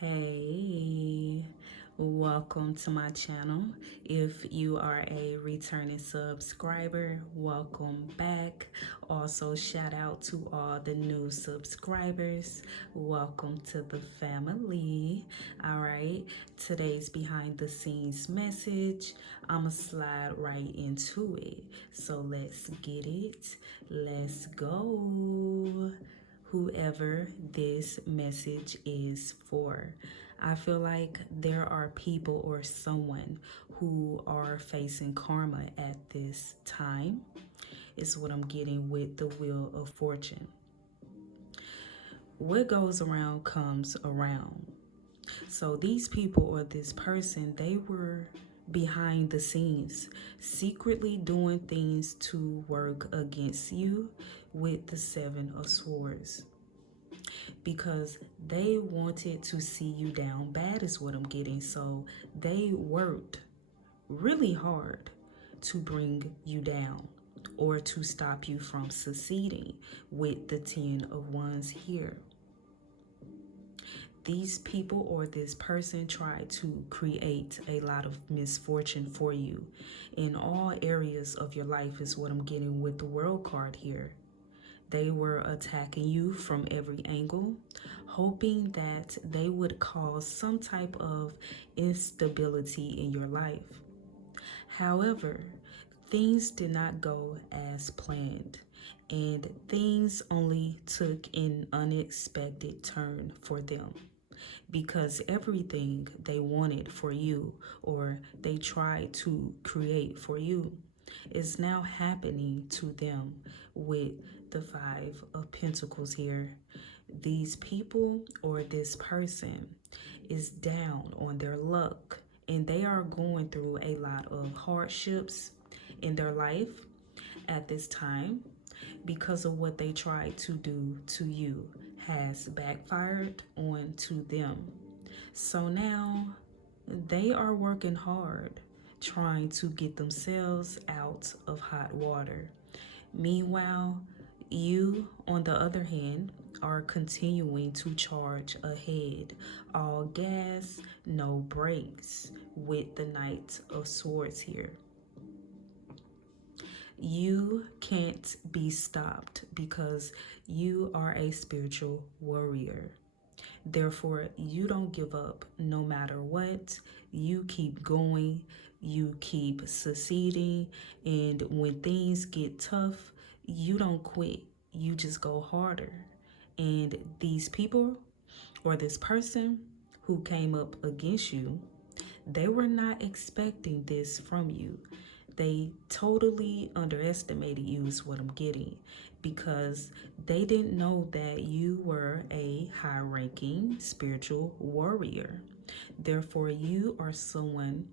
Hey, welcome to my channel. If you are a returning subscriber, welcome back. Also, shout out to all the new subscribers. Welcome to the family. All right, today's behind the scenes message. I'ma slide right into it. So let's get it. Let's go. Whoever this message is for. I feel like there are people or someone who are facing karma at this time, is what I'm getting with the Wheel of Fortune. What goes around comes around. So these people or this person, they were behind the scenes, secretly doing things to work against you with the Seven of Swords. Because they wanted to see you down bad is what I'm getting. So they worked really hard to bring you down or to stop you from succeeding with the 10 of Wands here. These people or this person tried to create a lot of misfortune for you in all areas of your life is what I'm getting with the World card here. They were attacking you from every angle, hoping that they would cause some type of instability in your life. However, things did not go as planned, and things only took an unexpected turn for them because everything they wanted for you or they tried to create for you is now happening to them with the Five of Pentacles here. These people or this person is down on their luck and they are going through a lot of hardships in their life at this time because of what they tried to do to you has backfired onto them. So now they are working hard trying to get themselves out of hot water. Meanwhile, you, on the other hand, are continuing to charge ahead. All gas, no brakes, with the Knight of Swords here. You can't be stopped because you are a spiritual warrior. Therefore, you don't give up no matter what. You keep going, you keep succeeding, and when things get tough, you don't quit. You just go harder. And these people or this person who came up against you, they were not expecting this from you. They totally underestimated you is what I'm getting, because they didn't know that you were a high-ranking spiritual warrior. Therefore, you are someone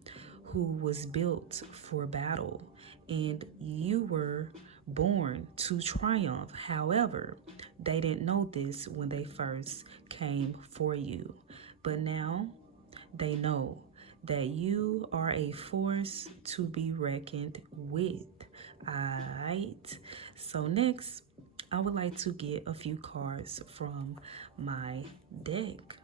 who was built for battle and you were born to triumph. However, they didn't know this when they first came for you. But now they know that you are a force to be reckoned with. Alright, so next I would like to get a few cards from my deck.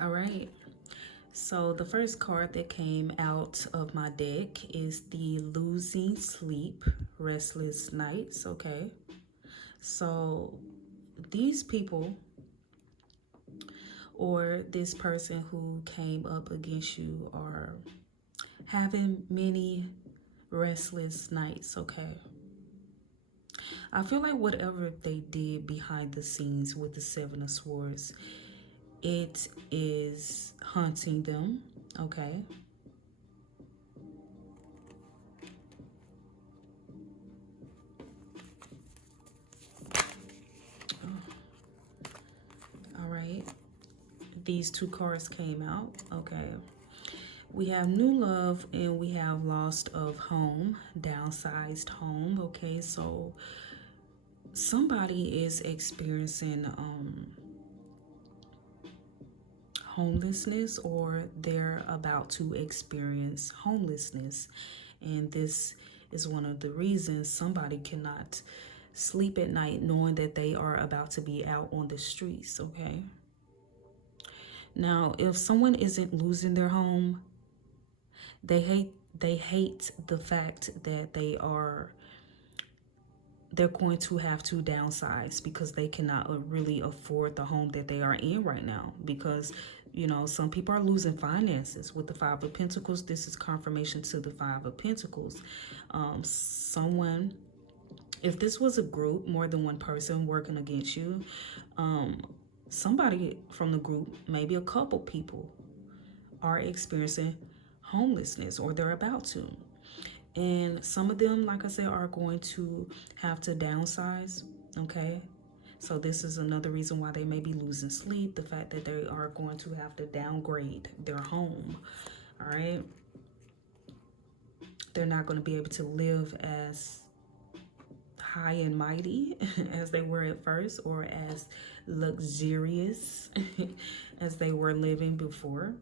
All right. So the first card that came out of my deck is the Losing Sleep, Restless Nights. Okay. So these people or this person who came up against you are having many restless nights, okay? I feel like whatever they did behind the scenes with the Seven of Swords, it is haunting them, okay? All right. These two cards came out, okay? We have new love and we have lost of home, downsized home, okay? So somebody is experiencing homelessness, or they're about to experience homelessness. And this is one of the reasons somebody cannot sleep at night knowing that they are about to be out on the streets, okay? Now, if someone isn't losing their home, they hate the fact that they're going to have to downsize because they cannot really afford the home that they are in right now. Because, you know, some people are losing finances with the Five of Pentacles. This is confirmation to the Five of Pentacles. Someone, if this was a group, more than one person working against you, somebody from the group, maybe a couple people, are experiencing homelessness, or they're about to. And some of them, like I said, are going to have to downsize, okay? So this is another reason why they may be losing sleep, the fact that they are going to have to downgrade their home, all right? They're not going to be able to live as high and mighty as they were at first, or as luxurious as they were living before,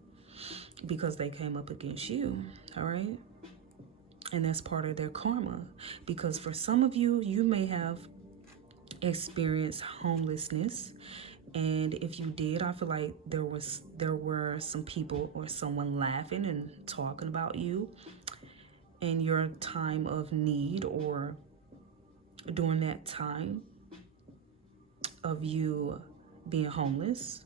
because they came up against you, all right? And that's part of their karma. Because for some of you, you may have experienced homelessness. And if you did, I feel like there were some people or someone laughing and talking about you in your time of need, or during that time of you being homeless,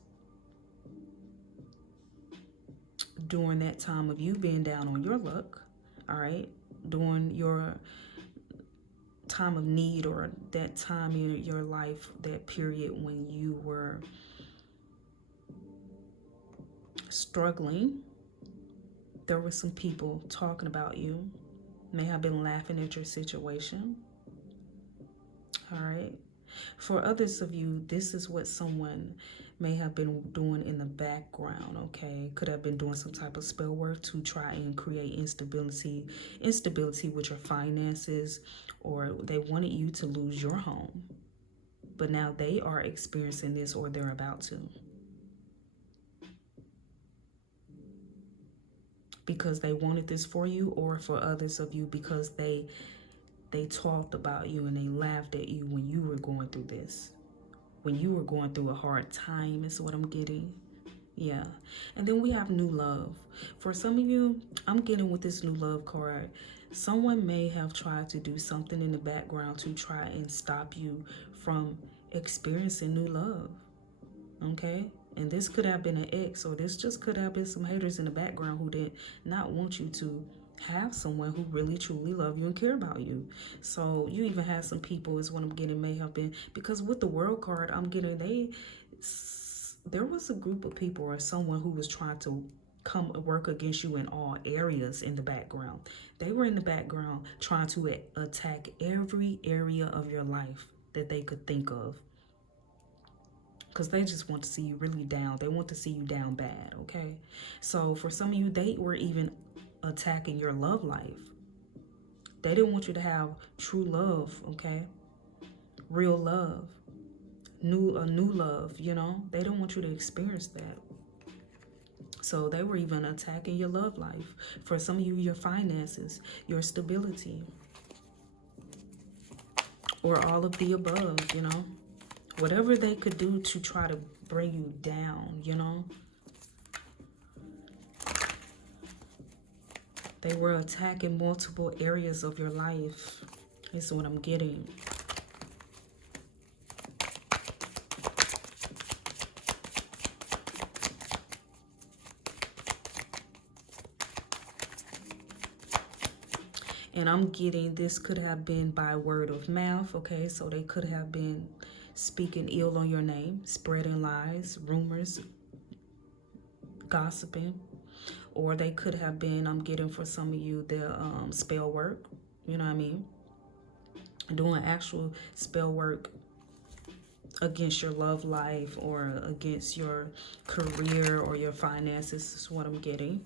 during that time of you being down on your luck, all right? During your time of need, or that time in your life, that period when you were struggling, there were some people talking about you, may have been laughing at your situation, all right? For others of you, this is what someone may have been doing in the background, okay? Could have been doing some type of spell work to try and create instability with your finances, or they wanted you to lose your home. But now they are experiencing this, or they're about to. Because they wanted this for you, or for others of you, because they talked about you and they laughed at you when you were going through this. When you were going through a hard time is what I'm getting. Yeah. And then we have new love. For some of you, I'm getting with this new love card, someone may have tried to do something in the background to try and stop you from experiencing new love. Okay? And this could have been an ex, or this just could have been some haters in the background who did not want you to have someone who really truly love you and care about you. So you even have some people, is what I'm getting, may have been, because with the World card, I'm getting there was a group of people or someone who was trying to come work against you in all areas in the background. They were in the background trying to attack every area of your life that they could think of, because they just want to see you really down. They want to see you down bad, okay? So for some of you, they were even attacking your love life. They didn't want you to have true love, okay? Real love. New love, you know? They don't want you to experience that. So they were even attacking your love life. For some of you, your finances, your stability, or all of the above, you know? Whatever they could do to try to bring you down, you know? They were attacking multiple areas of your life. Is what I'm getting. And I'm getting this could have been by word of mouth, okay? So they could have been speaking ill on your name, spreading lies, rumors, gossiping. Or they could have been, I'm getting for some of you, the spell work, you know what I mean? Doing actual spell work against your love life or against your career or your finances is what I'm getting.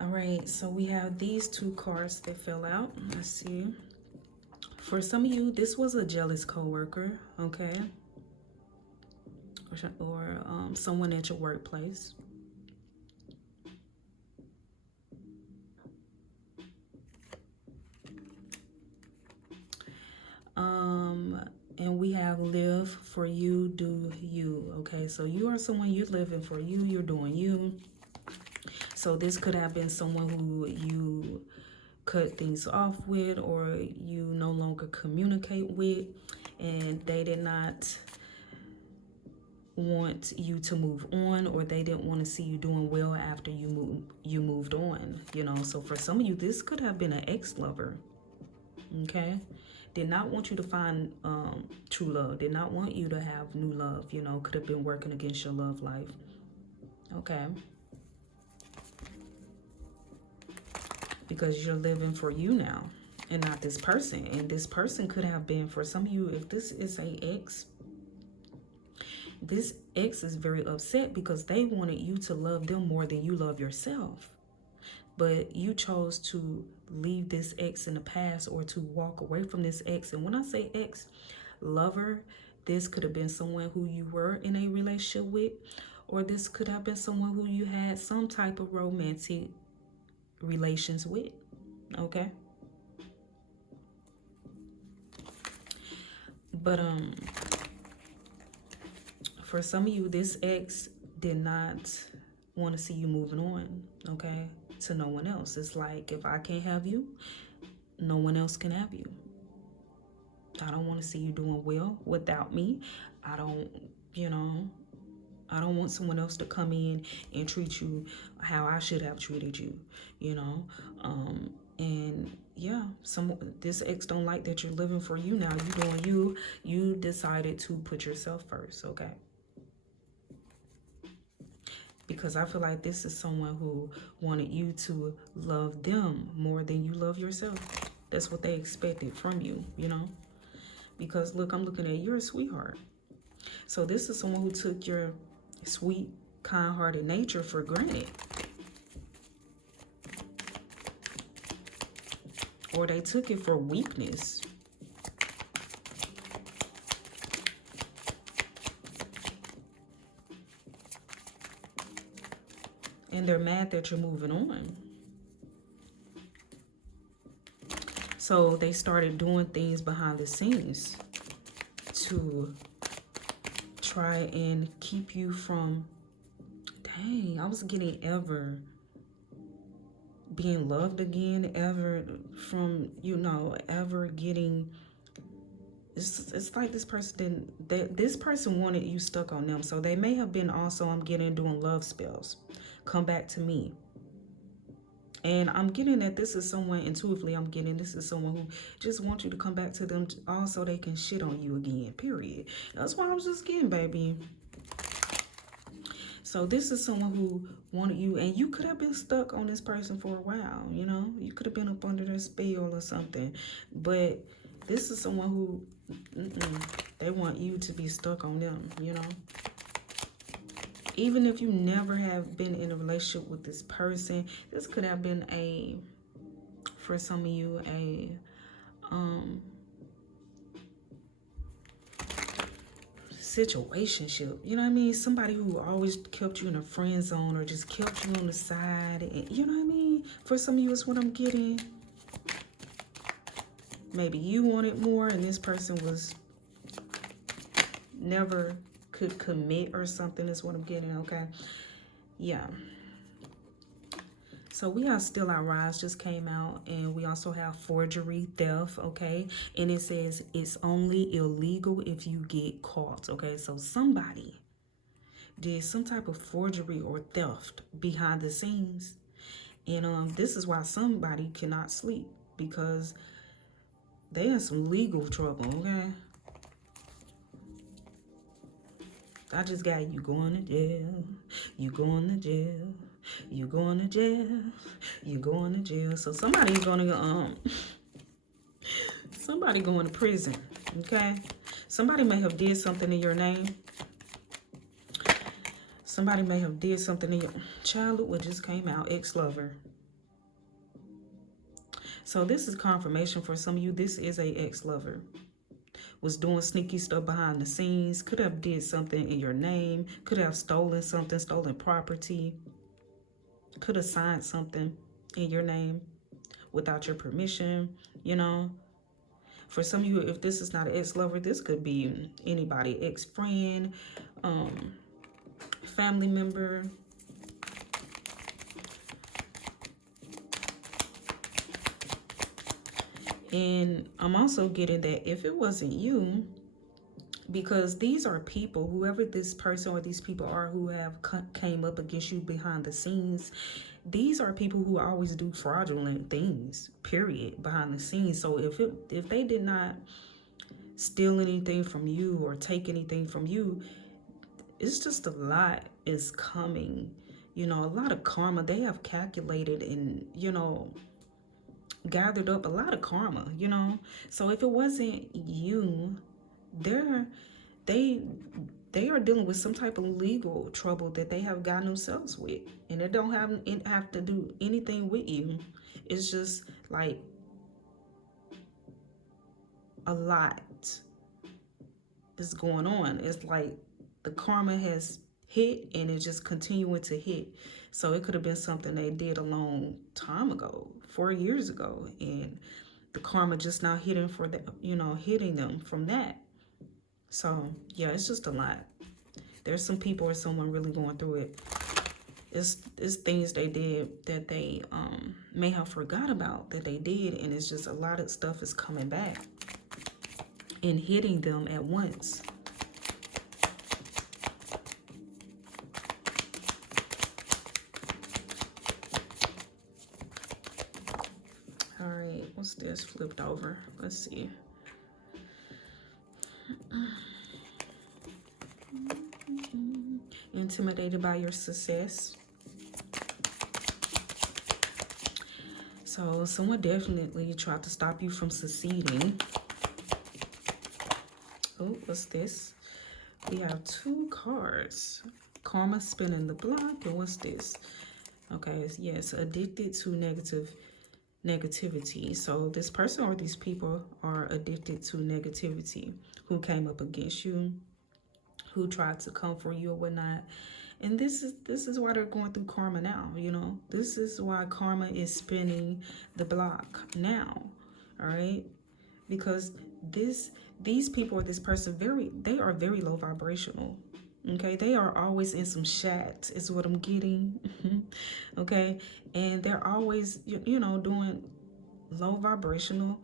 All right, so we have these two cards that fell out. Let's see. For some of you, this was a jealous coworker, okay? Or someone at your workplace. And we have live for you, do you, okay? So you are someone, you're living for you, you're doing you. So this could have been someone who you cut things off with or you no longer communicate with, and they did not want you to move on, or they didn't want to see you doing well after you moved on, you know. So for some of you, this could have been an ex-lover, okay? Did not want you to find true love, did not want you to have new love, you know. Could have been working against your love life, okay? Because you're living for you now and not this person. And this person could have been, for some of you, if this is a ex, this ex is very upset because they wanted you to love them more than you love yourself. But you chose to leave this ex in the past or to walk away from this ex. And when I say ex, lover, this could have been someone who you were in a relationship with, or this could have been someone who you had some type of romantic relations with, okay? But for some of you, this ex did not want to see you moving on, okay, to no one else. It's like, if I can't have you, no one else can have you. I don't want to see you doing well without me. I don't, you know, I don't want someone else to come in and treat you how I should have treated you, you know. And yeah, this ex don't like that you're living for you now. You doing you. You decided to put yourself first, okay? Because I feel like this is someone who wanted you to love them more than you love yourself. That's what they expected from you, you know? Because look, I'm looking at, you're a sweetheart. So this is someone who took your sweet, kind-hearted nature for granted. Or they took it for weakness. And they're mad that you're moving on. So they started doing things behind the scenes to try and keep you from, dang, I was getting ever being loved again, ever from, you know, ever getting, it's like this person didn't, this person wanted you stuck on them. So they may have been also, I'm getting, doing love spells. Come back to me. And I'm getting that this is someone, intuitively, I'm getting this is someone who just wants you to come back to them also they can shit on you again, period. That's why I was just getting, baby. So this is someone who wanted you, and you could have been stuck on this person for a while, you know? You could have been up under their spell or something. But this is someone who, they want you to be stuck on them, you know? Even if you never have been in a relationship with this person, this could have been for some of you, a situationship. You know what I mean? Somebody who always kept you in a friend zone or just kept you on the side. And, you know what I mean? For some of you, it's what I'm getting. Maybe you wanted more and this person was never could commit or something is what I'm getting, okay? Yeah. So we have Still Our Rise just came out, and we also have forgery, theft, okay? And it says it's only illegal if you get caught, okay? So somebody did some type of forgery or theft behind the scenes. And this is why somebody cannot sleep, because they in some legal trouble, okay? I just got you going to jail, you going to jail, you going to jail, you going to jail. So somebody's gonna somebody going to prison, okay? Somebody may have did something in your name. Somebody may have did something in your childhood, what just came out, ex-lover. So this is confirmation for some of you. This is a ex-lover. Was doing sneaky stuff behind the scenes, could have did something in your name, could have stolen something, stolen property, could have signed something in your name without your permission, you know. For some of you, if this is not an ex-lover, this could be anybody, ex-friend, family member. And I'm also getting that if it wasn't you, because these are people, whoever this person or these people are who have came up against you behind the scenes, these are people who always do fraudulent things, period, behind the scenes. So if they did not steal anything from you or take anything from you, it's just a lot is coming. You know, a lot of karma. They have calculated and, you know, gathered up a lot of karma, you know. So if it wasn't you, they are dealing with some type of legal trouble that they have gotten themselves with, and it don't have to do anything with you. It's just like a lot is going on. It's like the karma has hit and it's just continuing to hit. So it could have been something they did a long time ago, 4 years ago, and the karma just now hitting for the, you know, hitting them from that. So yeah, it's just a lot. There's some people or someone really going through it. It's things they did that they may have forgot about that they did, and it's just a lot of stuff is coming back and hitting them at once. All right, what's this flipped over? Let's see. Intimidated by your success. So someone definitely tried to stop you from succeeding. Oh, what's this? We have 2 cards. Karma spinning the block. And what's this? Okay, yes, addicted to negativity. So this person or these people are addicted to negativity, who came up against you, who tried to come for you or whatnot. And this is why they're going through karma now, you know. This is why karma is spinning the block now. All right? Because these people or this person, they are very low vibrational. Okay, they are always in some shat is what I'm getting. Okay, and they're always, you know, doing low vibrational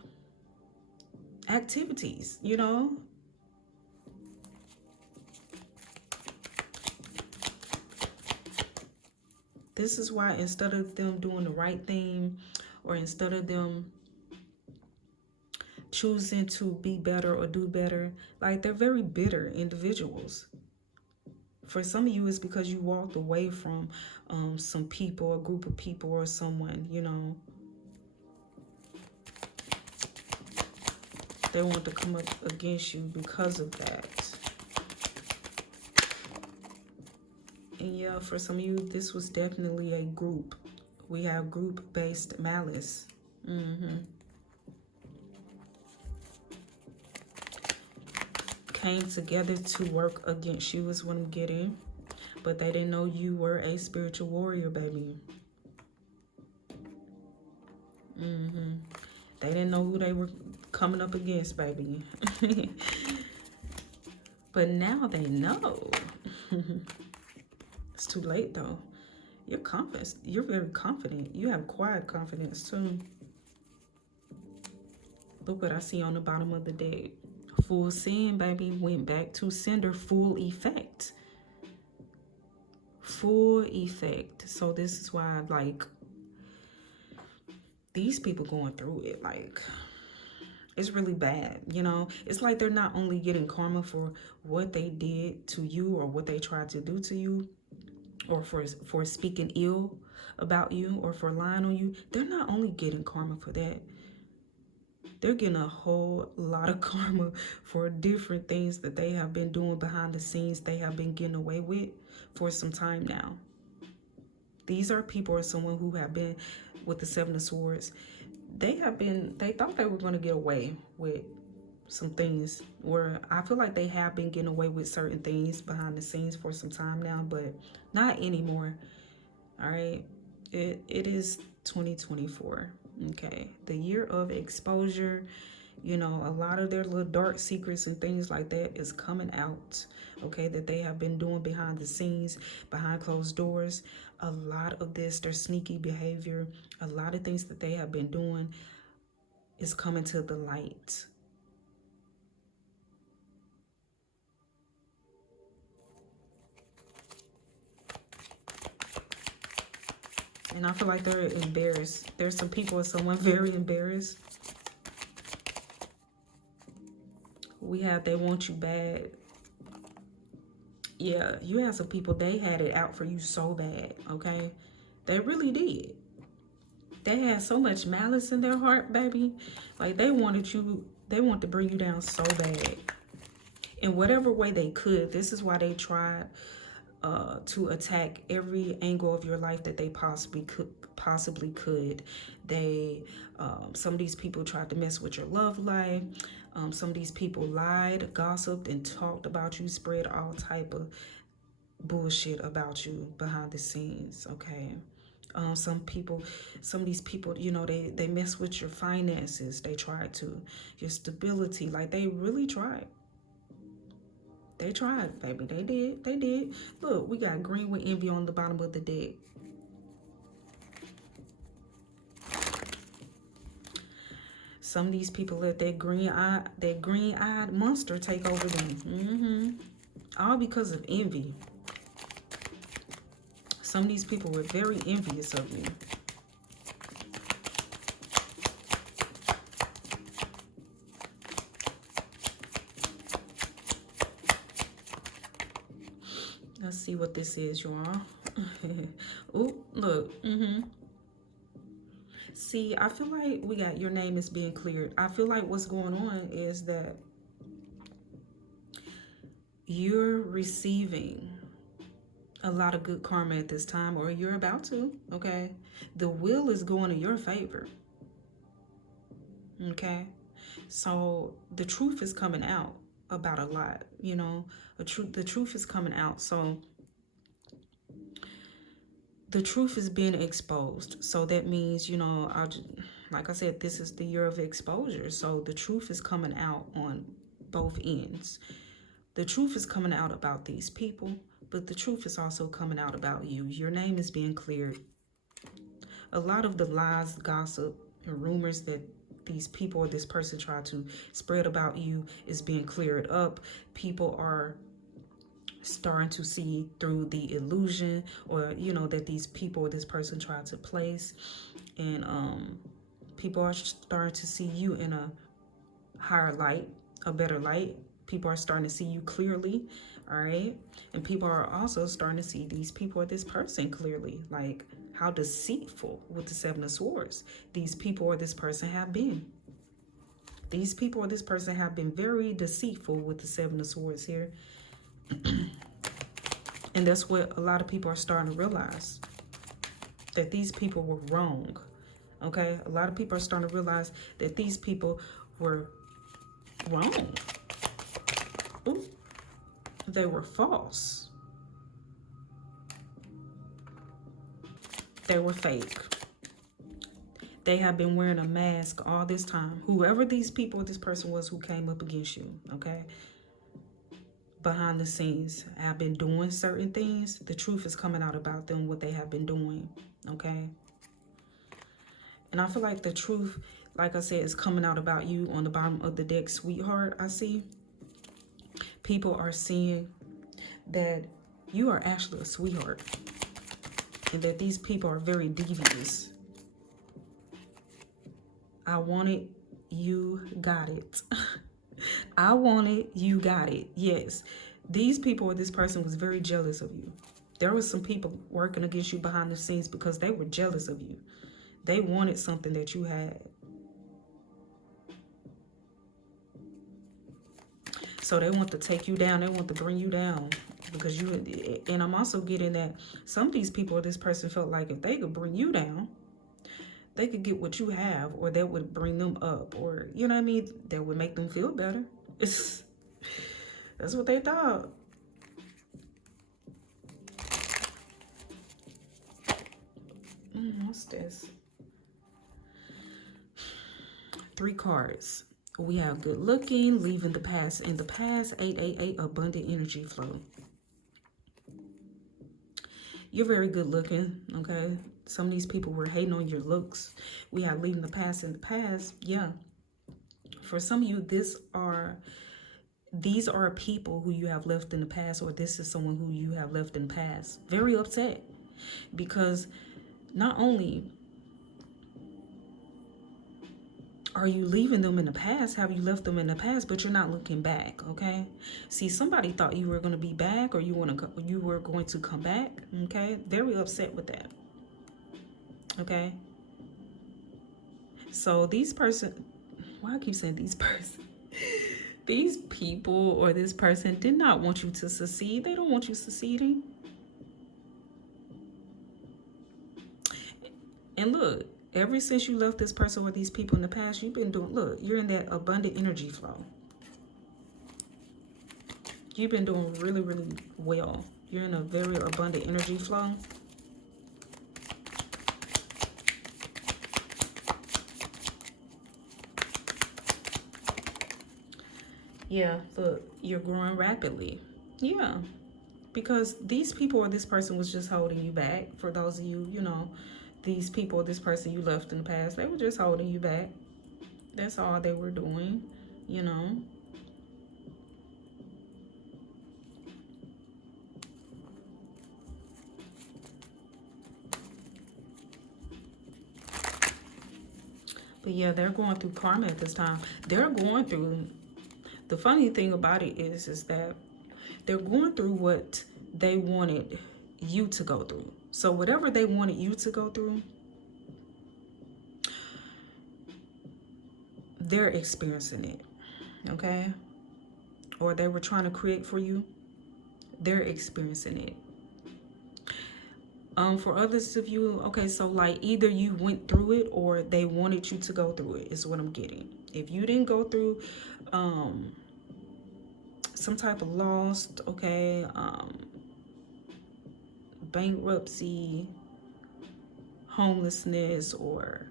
activities, you know. This is why instead of them doing the right thing, or instead of them choosing to be better or do better, like they're very bitter individuals. For some of you, it's because you walked away from some people, a group of people, or someone, you know. They want to come up against you because of that. And yeah, for some of you, this was definitely a group. We have group-based malice. Came together to work against you is what I'm getting. But they didn't know you were a spiritual warrior, baby. They didn't know who they were coming up against, baby. But now they know. It's too late, though. You're confident. You're very confident. You have quiet confidence too. Look what I see on the bottom of the deck. Full sin, baby, went back to sender. Full effect. Full effect. So this is why, like, these people going through it, like, it's really bad, you know. It's like they're not only getting karma for what they did to you or what they tried to do to you, or for speaking ill about you or for lying on you. They're not only getting karma for that, they're getting a whole lot of karma for different things that they have been doing behind the scenes. They have been getting away with for some time now. These are people or someone who have been with the Seven of Swords. They thought they were going to get away with some things, where I feel like they have been getting away with certain things behind the scenes for some time now, but not anymore. All right. It is 2024. Okay. The year of exposure. You know, a lot of their little dark secrets and things like that is coming out, okay, that they have been doing behind the scenes, behind closed doors. A lot of this, their sneaky behavior, a lot of things that they have been doing is coming to the light. And I feel like they're embarrassed. There's some people, someone very embarrassed. We have, they want you bad. Yeah, you have some people, they had it out for you so bad, okay? They really did. They had so much malice in their heart, baby. Like, they wanted to bring you down so bad. In whatever way they could. This is why they tried to attack every angle of your life that they possibly could. They, some of these people tried to mess with your love life. Some of these people lied, gossiped, and talked about you, spread all type of bullshit about you behind the scenes, okay? Some of these people, you know, they mess with your finances. They tried to, your stability. Like, they really tried. They tried, baby. They did. They did. Look, we got green with envy on the bottom of the deck. Some of these people let that green-eyed monster take over them. All because of envy. Some of these people were very envious of you. Let's see what this is, y'all. Oh, look. See, I feel like we got your name is being cleared. I feel like what's going on is that you're receiving a lot of good karma at this time, or you're about to, okay? The wheel is going in your favor, okay? So the truth is coming out about a lot, you know? The truth is coming out. So the truth is being exposed. So that means, you know, like I said, this is the year of exposure. So the truth is coming out on both ends. The truth is coming out about these people, but the truth is also coming out about you. Your name is being cleared. A lot of the lies, gossip, and rumors that these people or this person tried to spread about you is being cleared up. People are starting to see through the illusion, or, you know, that these people or this person tried to place. And people are starting to see you in a higher light, a better light. People are starting to see you clearly, all right? And people are also starting to see these people or this person clearly, like how deceitful with the Seven of Swords these people or this person have been. These people or this person have been very deceitful with the Seven of Swords here. And that's what a lot of people are starting to realize, that these people were wrong, okay? A lot of people are starting to realize that these people were wrong. Ooh, they were false. They were fake. They have been wearing a mask all this time. Whoever these people or this person was who came up against you, okay? behind the scenes have been doing certain things. The truth is coming out about them, what they have been doing. Okay. And I feel like the truth, like I said, is coming out about you on the bottom of the deck, sweetheart. I see people are seeing that you are actually a sweetheart, and that these people are very devious. I want it, you got it. I want it, you got it. Yes, these people or this person was very jealous of you. There was some people working against you behind the scenes because they were jealous of you. They wanted something that you had. So they want to take you down. They want to bring you down because you, and I'm also getting that some of these people or this person felt like if they could bring you down, they could get what you have, or that would bring them up, or, you know what I mean? That would make them feel better. That's what they thought. What's this? 3 cards. We have good looking, leaving the past in the past, 888, abundant energy flow. You're very good looking, okay? Some of these people were hating on your looks. We have leaving the past in the past. Yeah. For some of you, these are people who you have left in the past, or this is someone who you have left in the past. Very upset because not only are you leaving them in the past, have you left them in the past, but you're not looking back, okay? See, somebody thought you were going to be back, or you were going to come back, okay? Very upset with that, okay? So these person, why I keep saying these person? These people or this person did not want you to succeed. They don't want you succeeding. And look, ever since you left this person or these people in the past, you've been doing, look, you're in that abundant energy flow. You've been doing really, really well. You're in a very abundant energy flow. Yeah, look, you're growing rapidly. Yeah, because these people or this person was just holding you back. For those of you, you know, these people or this person you left in the past, they were just holding you back. That's all they were doing, you know. But yeah, they're going through karma at this time. They're going through, the funny thing about it is that they're going through what they wanted you to go through. So whatever they wanted you to go through, they're experiencing it, okay? Or they were trying to create for you, they're experiencing it. For others of you, okay, so like either you went through it or they wanted you to go through it is what I'm getting. If you didn't go through some type of loss, okay, bankruptcy, homelessness, or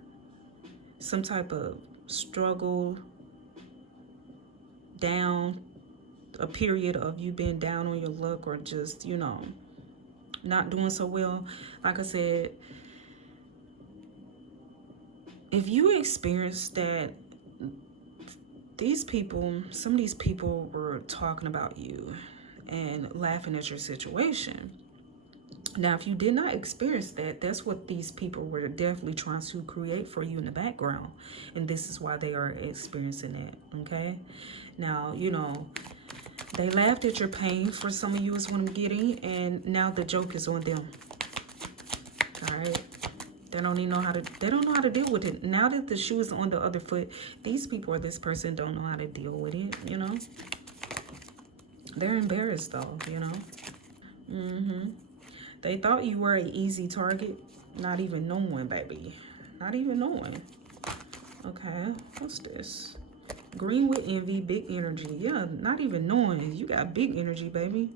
some type of struggle, down, a period of you being down on your luck, or just, you know, not doing so well, like I said, if you experienced that, these people, some of these people were talking about you and laughing at your situation. Now, if you did not experience that, that's what these people were definitely trying to create for you in the background. And this is why they are experiencing that, okay? Now, you know, they laughed at your pain, for some of you is what I'm getting, and now the joke is on them. All right? They don't even know how to deal with it. Now that the shoe is on the other foot, these people or this person don't know how to deal with it, you know? They're embarrassed though, you know? They thought you were an easy target, not even knowing, baby. Not even knowing. Okay, what's this? Green with envy, big energy. Yeah, not even knowing. You got big energy, baby.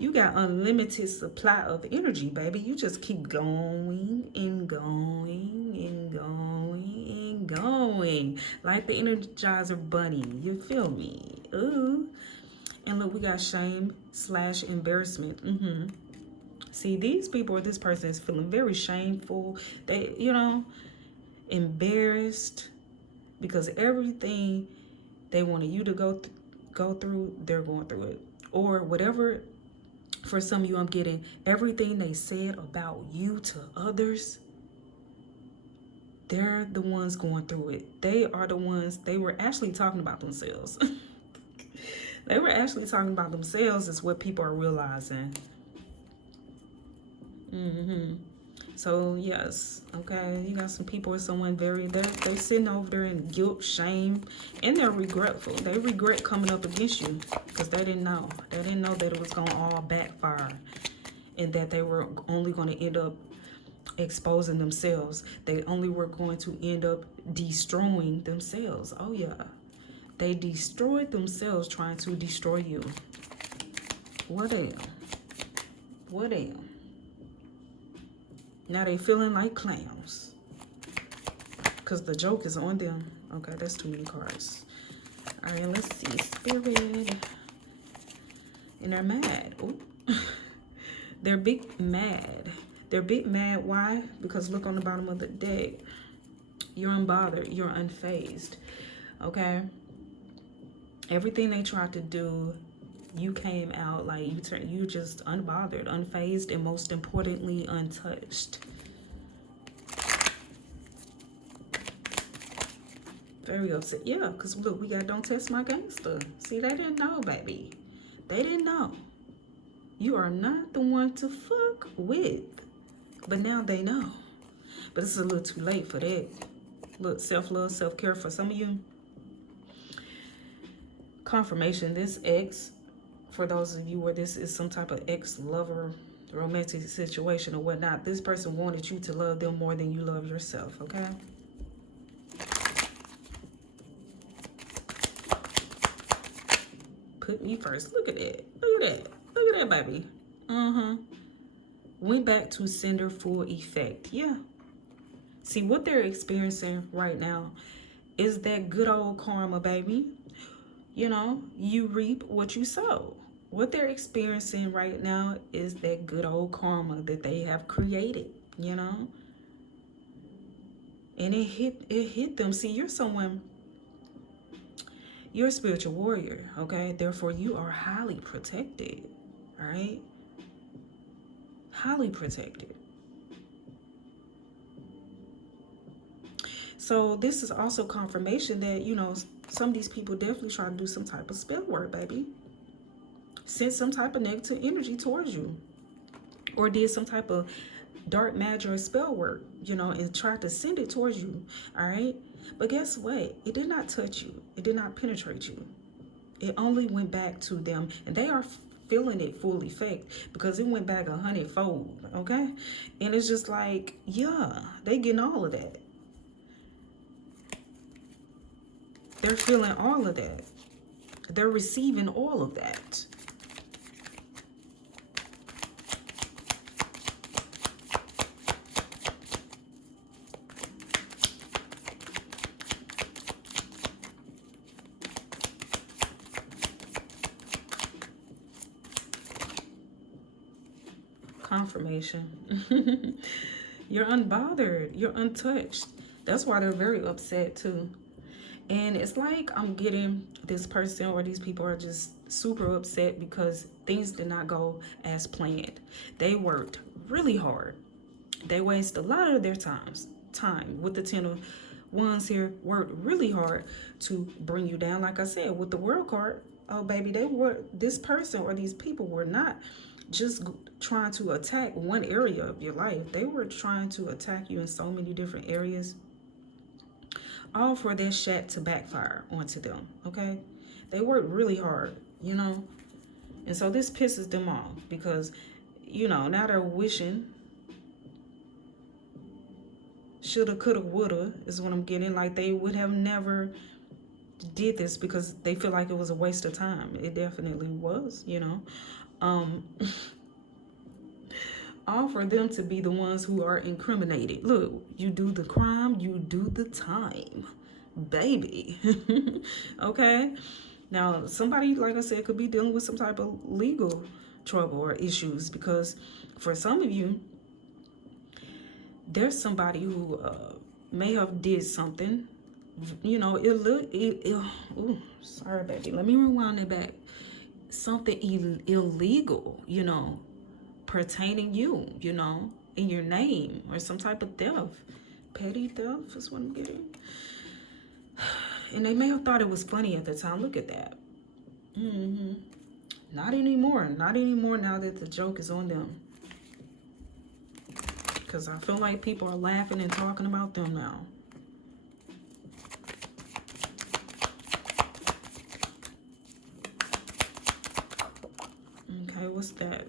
You got unlimited supply of energy, baby. You just keep going and going and going and going. Like the Energizer Bunny. You feel me? Ooh. And look, we got shame / embarrassment. See, these people or this person is feeling very shameful. They, embarrassed because everything they wanted you to go through, they're going through it. Or whatever, for some of you, I'm getting everything they said about you to others, they're the ones going through it. They are the ones, they were actually talking about themselves. They were actually talking about themselves is what people are realizing. So yes, okay, you got some people or someone they're sitting over there in guilt, shame, and they're regretful. They regret coming up against you because they didn't know. They didn't know that it was going to all backfire and that they were only going to end up exposing themselves. They only were going to end up destroying themselves. Oh yeah. They destroyed themselves trying to destroy you. What damn. What damn. Now they feeling like clowns. Because the joke is on them. Okay, that's too many cards. Alright, let's see. Spirit. And they're mad. Ooh. They're big mad. They're big mad. Why? Because look on the bottom of the deck. You're unbothered. You're unfazed. Okay? Everything they tried to do, you came out like you just unbothered, unfazed, and most importantly, untouched. Very upset. Yeah, because look, we got don't test my gangster. See, they didn't know, baby. They didn't know. You are not the one to fuck with. But now they know. But it's a little too late for that. Look, self-love, self-care for some of you. Confirmation, this ex, for those of you where this is some type of ex-lover, romantic situation or whatnot, this person wanted you to love them more than you love yourself, okay? Put me first. Look at that. Look at that. Look at that, baby. Went back to sender full effect. Yeah. See, what they're experiencing right now is that good old karma, baby. You know, you reap what you sow. What they're experiencing right now is that good old karma that they have created, you know? And it hit them. See, you're someone, you're a spiritual warrior, okay? Therefore, you are highly protected, all right? Highly protected. So this is also confirmation that, you know, some of these people definitely try to do some type of spell work, baby. Sent some type of negative energy towards you. Or did some type of dark magic or spell work, you know, and tried to send it towards you, all right? But guess what? It did not touch you. It did not penetrate you. It only went back to them, and they are feeling it full effect because it went back 100-fold, okay? And it's just like, yeah, they getting all of that. They're feeling all of that. They're receiving all of that. Confirmation. You're unbothered. You're untouched. That's why they're very upset too. And it's like I'm getting this person or these people are just super upset because things did not go as planned. They worked really hard. They waste a lot of their time with the 10 of Wands here, worked really hard to bring you down. Like I said, with the World card, oh baby, this person or these people were not just trying to attack one area of your life. They were trying to attack you in so many different areas, all for their shit to backfire onto them, okay? They worked really hard, you know? And so this pisses them off because, you know, now they're wishing, shoulda, coulda, woulda is what I'm getting. Like they would have never did this because they feel like it was a waste of time. It definitely was, you know? All for them to be the ones who are incriminated. Look, you do the crime, you do the time, baby. Okay? Now, somebody, like I said, could be dealing with some type of legal trouble or issues, because for some of you, there's somebody who may have did something, you know, ooh, sorry, baby. Let me rewind it back. Something illegal, you know, pertaining you know, in your name, or some type of theft. Petty theft is what I'm getting. And they may have thought it was funny at the time. Look at that. Not anymore. Not anymore now that the joke is on them. Because I feel like people are laughing and talking about them now. Okay, what's that?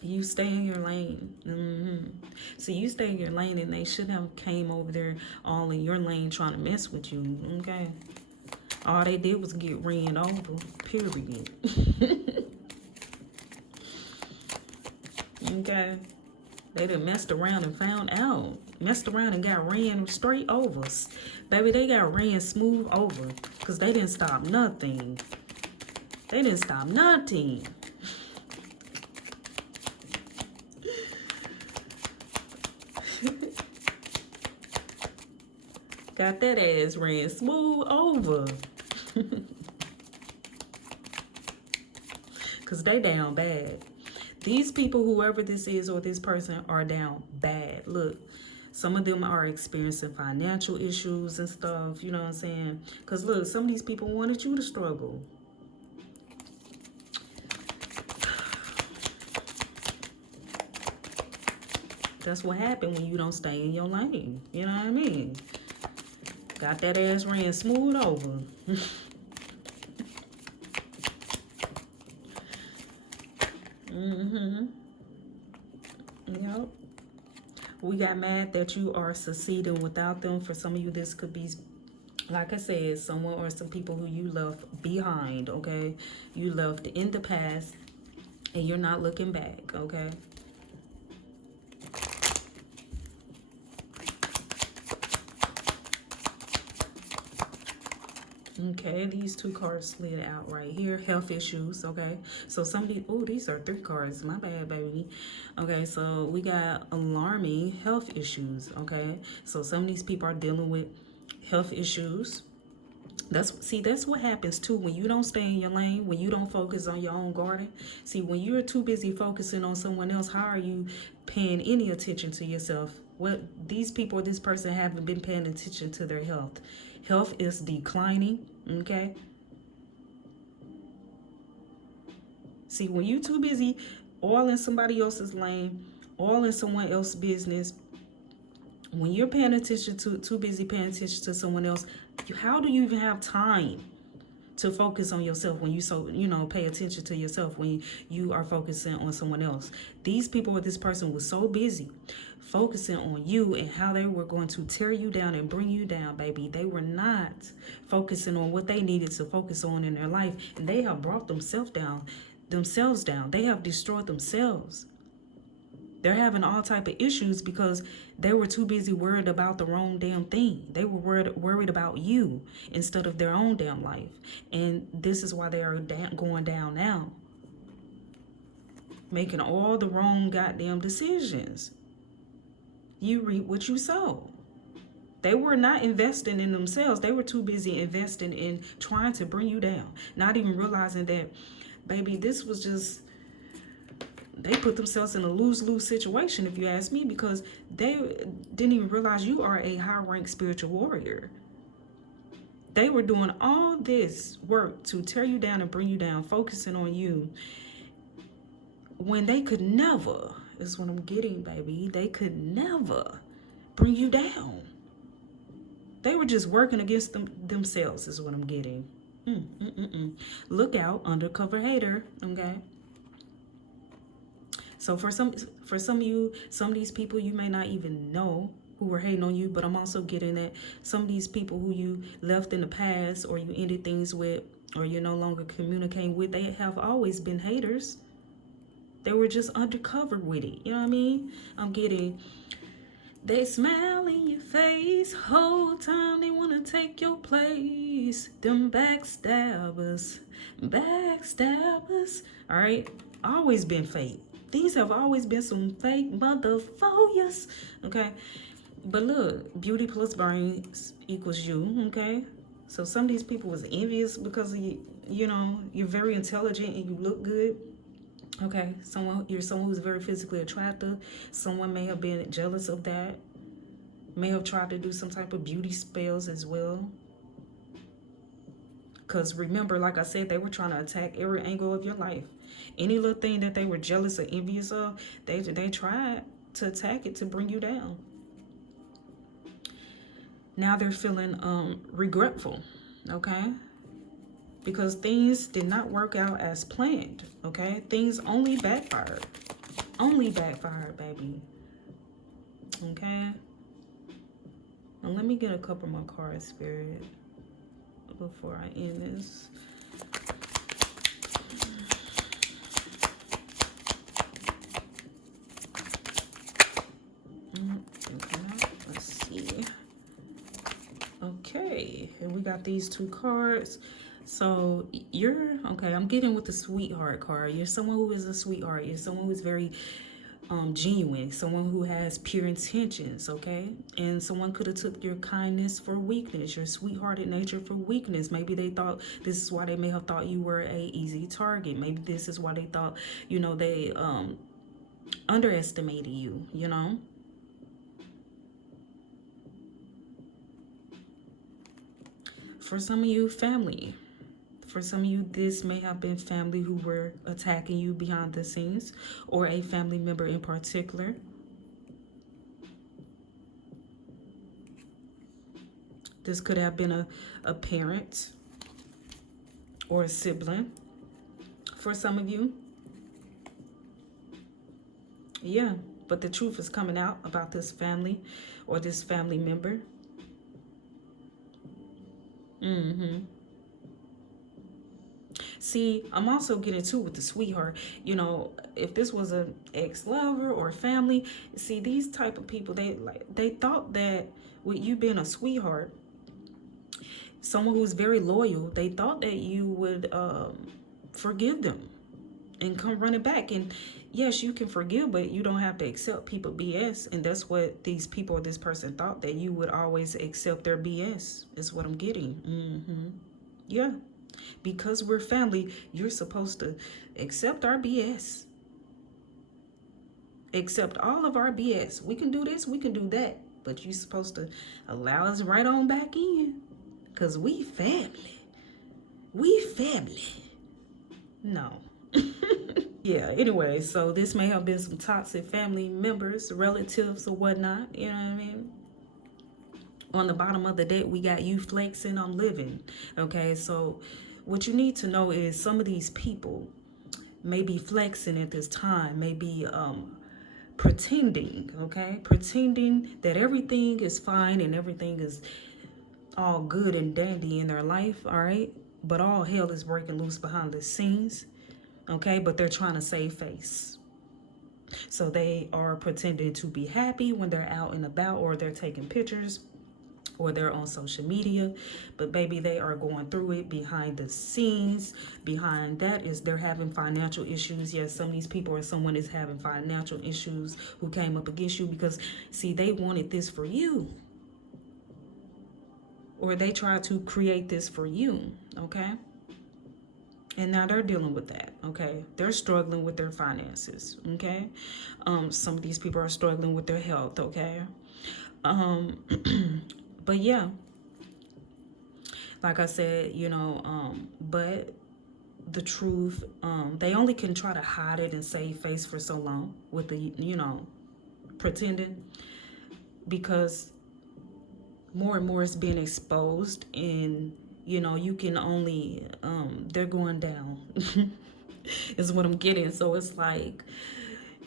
You stay in your lane. So you stay in your lane, and they should have came over there all in your lane trying to mess with you. Okay. All they did was get ran over. Period. Okay. They done messed around and found out. Messed around and got ran straight over. Baby, they got ran smooth over. Because they didn't stop nothing. They didn't stop nothing. Got that ass ran smooth over. Because they down bad. These people, whoever this is or this person, are down bad. Look, some of them are experiencing financial issues and stuff. You know what I'm saying? Because look, some of these people wanted you to struggle. That's what happened when you don't stay in your lane. You know what I mean? Got that ass ran smooth over. Yep. We got mad that you are succeeding without them. For some of you, this could be, like I said, someone or some people who you left behind, okay? You left in the past, and you're not looking back, okay? Okay, these two cards slid out right here. Health issues, okay? So somebody, oh, these are 3 cards. My bad, baby. Okay, so we got alarming health issues, okay? So some of these people are dealing with health issues. That's what happens too when you don't stay in your lane, when you don't focus on your own garden. See, when you're too busy focusing on someone else, how are you paying any attention to yourself? What these people, this person haven't been paying attention to their health. Health is declining, okay? See, when you're too busy all in somebody else's lane, all in someone else's business, when you're paying attention to, too busy paying attention to someone else, how do you even have time to focus on yourself when pay attention to yourself when you are focusing on someone else? These people or this person was so busy focusing on you and how they were going to tear you down and bring you down, baby. They were not focusing on what they needed to focus on in their life, and they have brought themselves down. They have destroyed themselves. They're having all type of issues because they were too busy worried about the wrong damn thing. They were worried about you instead of their own damn life. And this is why they are going down now. Making all the wrong goddamn decisions. You reap what you sow. They were not investing in themselves. They were too busy investing in trying to bring you down. Not even realizing that, baby, this was just... They put themselves in a lose-lose situation, if you ask me, because they didn't even realize you are a high-ranked spiritual warrior. They were doing all this work to tear you down and bring you down, focusing on you, when they could never, is what I'm getting, baby. They could never bring you down. They were just working against themselves, is what I'm getting. Look out, undercover hater, okay? So for some of you, some of these people you may not even know who were hating on you, but I'm also getting that some of these people who you left in the past or you ended things with or you're no longer communicating with, they have always been haters. They were just undercover with it. You know what I mean? I'm getting They smile in your face, whole time they wanna take your place. Them backstabbers, backstabbers. All right, always been fake. These have always been some fake motherfuckers. Okay, but look, beauty plus brains equals you. Okay, so some of these people was envious because of you. You know, you're very intelligent and you look good. Okay, you're someone who's very physically attractive. Someone may have been jealous of that. May have tried to do some type of beauty spells as well. Because remember, like I said, they were trying to attack every angle of your life. Any little thing that they were jealous or envious of, they tried to attack it to bring you down. Now they're feeling regretful, okay? Because things did not work out as planned, okay? Things only backfired. Only backfired, baby. Okay? Now let me get a couple more cards, Spirit, before I end this. Let's see. Okay, and we got these two cards. So you're, okay, I'm getting with the sweetheart card. You're someone who is a sweetheart. You're someone who's very genuine, someone who has pure intentions, okay? And someone could have took your kindness for weakness, your sweethearted nature for weakness. Maybe they thought, this is why they may have thought you were a easy target. Maybe this is why they thought, you know, they underestimated you, you know? For some of you, family. For some of you, this may have been family who were attacking you behind the scenes, or a family member in particular. This could have been a parent or a sibling for some of you. Yeah, but the truth is coming out about this family or this family member. See, I'm also getting too with the sweetheart. You know, if this was an ex-lover or family, see, these type of people, they thought that with you being a sweetheart, someone who's very loyal, they thought that you would forgive them and come running back. And yes, you can forgive, but you don't have to accept people BS. And that's what these people or this person thought, that you would always accept their BS, is what I'm getting. Yeah. Because we're family, you're supposed to accept our BS. Accept all of our BS. We can do this, we can do that. But you're supposed to allow us right on back in. Because we family. We family. No. Yeah, anyway, so this may have been some toxic family members, relatives, or whatnot. You know what I mean? On the bottom of the deck, we got you flexing, I'm living. Okay, so what you need to know is some of these people may be flexing at this time, may be pretending, okay? Pretending that everything is fine and everything is all good and dandy in their life, all right? But all hell is breaking loose behind the scenes, okay? But they're trying to save face. So they are pretending to be happy when they're out and about, or they're taking pictures, or they're on social media, but baby, they are going through it behind the scenes. Behind that is they're having financial issues. Yes, some of these people or someone is having financial issues who came up against you because, see, they wanted this for you. Or they tried to create this for you, okay? And now they're dealing with that, okay? They're struggling with their finances, okay? Some of these people are struggling with their health, okay? But yeah, like I said, you know, but the truth, they only can try to hide it and save face for so long with the, you know, pretending, because more and more is being exposed, and, you know, you can only, they're going down is what I'm getting. So it's like,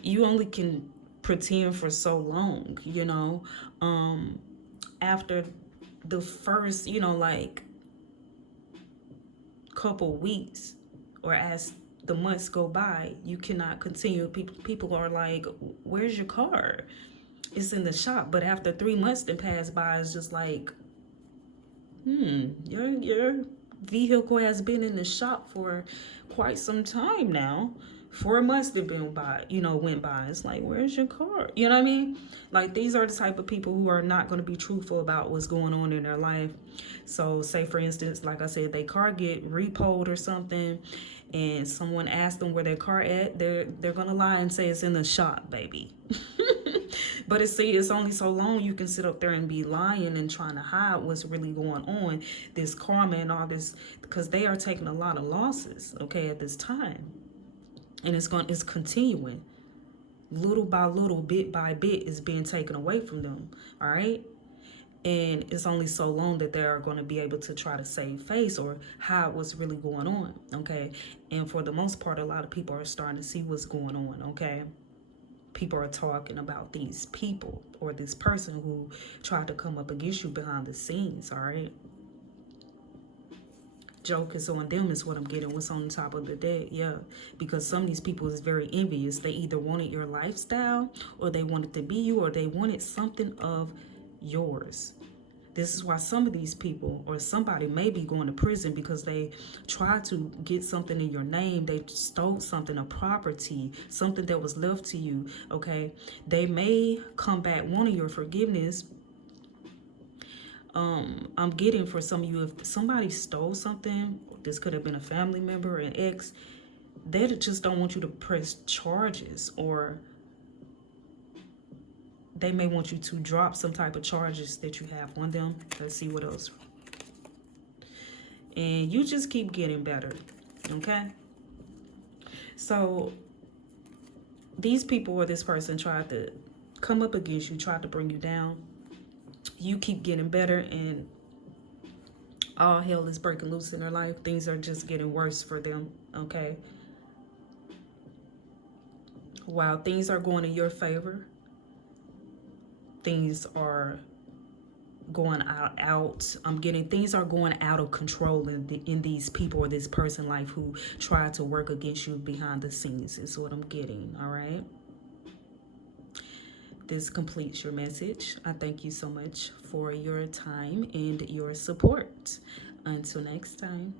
you only can pretend for so long, you know. After the first, you know, like couple weeks, or as the months go by, you cannot continue. People are like, where's your card? it's in the shop. But after 3 months that pass by, it's just like, your vehicle has been in the shop for quite some time now. 4 months that been by, went by. It's like, where's your car? You know what I mean? Like, these are the type of people who are not going to be truthful about what's going on in their life. So say, for instance, like I said, their car get repoed or something, and someone asks them where their car at, they're gonna lie and say it's in the shop, baby. But it's only so long you can sit up there and be lying and trying to hide what's really going on, this karma and all this, because they are taking a lot of losses, okay, at this time. And it's continuing. Little by little, bit by bit, is being taken away from them. All right. And it's only so long that they are going to be able to try to save face or hide what's really going on. Okay. And for the most part, a lot of people are starting to see what's going on. Okay. People are talking about these people or this person who tried to come up against you behind the scenes. All right. Joke is on them is what I'm getting. What's on the top of the deck? Yeah, because some of these people is very envious. They either wanted your lifestyle, or they wanted to be you, or they wanted something of yours. This is why some of these people or somebody may be going to prison, because they tried to get something in your name. They stole something, a property, something that was left to you. Okay, they may come back wanting your forgiveness. I'm getting for some of you, if somebody stole something, this could have been a family member, an ex, they just don't want you to press charges, or they may want you to drop some type of charges that you have on them. Let's see what else. And you just keep getting better, okay? So these people or this person tried to come up against you, tried to bring you down. You keep getting better, and all hell is breaking loose in their life. Things are just getting worse for them, okay? While things are going in your favor, things are going out. I'm getting things are going out of control in these people or this person life who tried to work against you behind the scenes, is what I'm getting, all right? This completes your message. I thank you so much for your time and your support. Until next time.